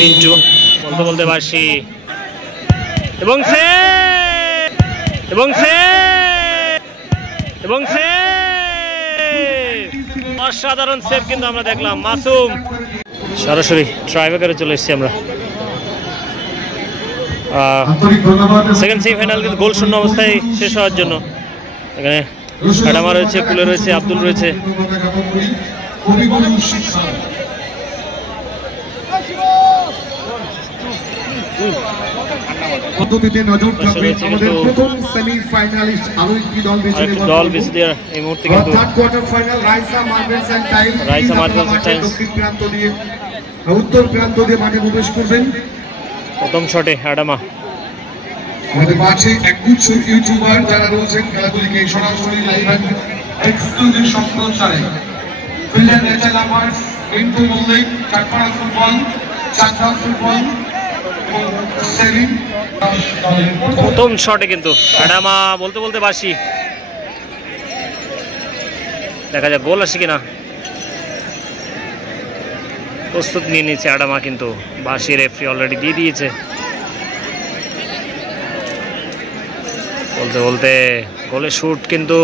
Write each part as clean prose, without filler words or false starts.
পিন্টু বলতে বলতে বাসি এবং অসাধারণ সেভ কিন্তু আমরা দেখলাম। মাসুম সরাসরি ট্রাইব্রেকারে চলে এসেছি আমরা। সেকেন্ড সেমিফাইনাল কিন্তু গোল শূন্য অবস্থায় শেষ হওয়ার জন্য এখানে আডামা রয়েছে, কুলে রয়েছে, আব্দুল রয়েছে। এই মুহূর্তে কিন্তু উত্তর প্রান্ত দিয়ে মাঠে প্রবেশ করবেন। প্রথম শটে আডামা। আমাদের মাঝে একগুচ্ছ ইউটিউবার যারা রয়েছেন খেলাগুলিকে সরাসরি লাইভ এক্সক্লুসিভ সম্প্রচারে ফিল্ডার রেচেল লাভার্স, ইন্টু মল্লিক, চাটপাড়া ফুটবল, চাকদা ফুটবল, সেলিম। প্রথম শটে কিন্তু আডামা বলতে বলতে বাসি। দেখা যাক গোল আসে কিনা। প্রস্তুত নিয়ে নিচ্ছে আডামা, কিন্তু বাসি রেফারি অলরেডি দিয়ে দিয়েছে। বলতে বলতে গোলে শুট কিন্তু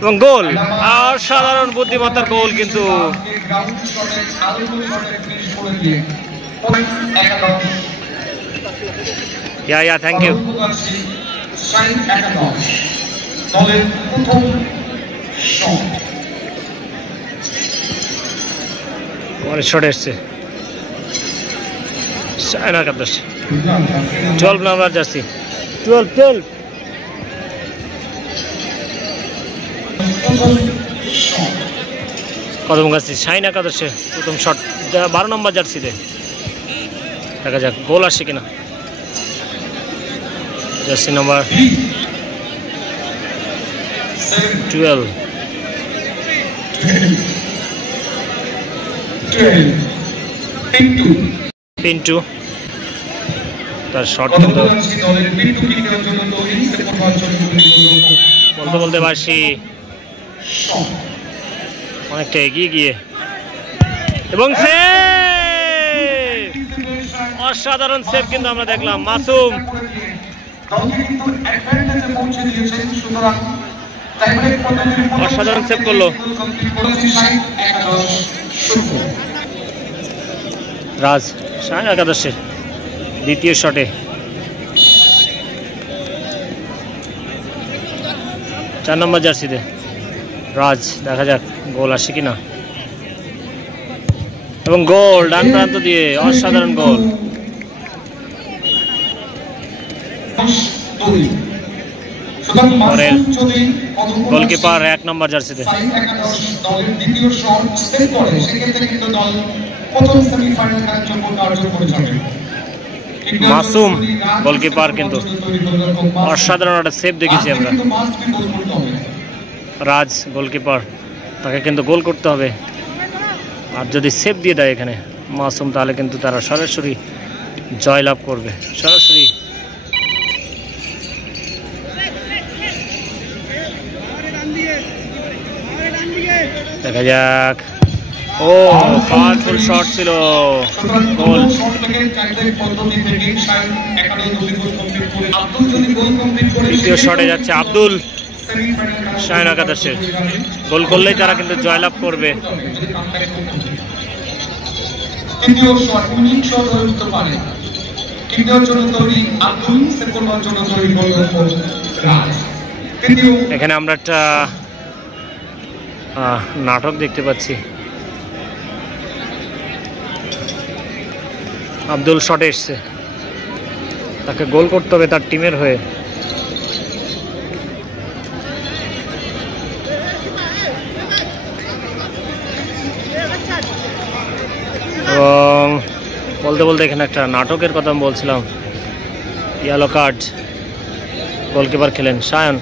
এবং গোল, অসাধারণ বুদ্ধিমত্তার গোল কিন্তু। Thank you. অনেক শট এসছে। 12 নাম্বার জার্সি, 12 কদম গাছি শাইন একাদশে প্রথম শট 12 নম্বর জার্সিতে। দেখা যাক গোল আসে কিনা। জার্সি নাম্বার 12 পিন্টু, তার শট কিন্তু বলতে বলতে বাসি অনেকটা এগিয়ে গিয়ে এবং অসাধারণ সেভ কিন্তু আমরা দেখলাম। মাসুম অসাধারণ সেভ করলো। রাজ শাইন একাদশের দ্বিতীয় শটে 4 নম্বর জার্সিতে রাজ। দেখা যাক গোল আসে কিনা এবং গোল ডান প্রান্ত দিয়ে অসাধারণ গোল। পরের গোলকিপার 1 নম্বর জার্সিতে। মাসুম গোলকিপার কিন্তু অসাধারণ একটা সেভ দেখেছি আমরা। রাজ গোলকিপার, তাকে কিন্তু গোল করতে হবে। আর যদি সেভ দিয়ে দেয় এখানে মাসুম, তাহলে কিন্তু তারা সরাসরি জয়লাভ করবে। সরাসরি দেখা যাক। ও পাওয়ারফুল শট ছিল, গোল। দ্বিতীয় শটে যাচ্ছে আব্দুল শাইন একাদশের। গোল করলেই তারা কিন্তু জয়লাভ করবে। এখানে আমরা একটা নাটক দেখতে পাচ্ছি। আব্দুল শটে এসছে, তাকে গোল করতে হবে তার টিমের হয়ে। এবং বলতে বলতে এখানে একটা নাটকের কথা আমি বলছিলাম। ইয়েলো কার্ড গোলকিপার খেলেন শায়ন।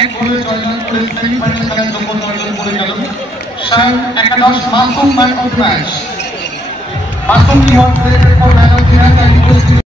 এক গোলে জয়লাভ করে সেমিফাইনাল খেলার যোগ্যতা অর্জন করে গেল। একাদশ Masum man of the match. Masum কি হন selected for man of the match.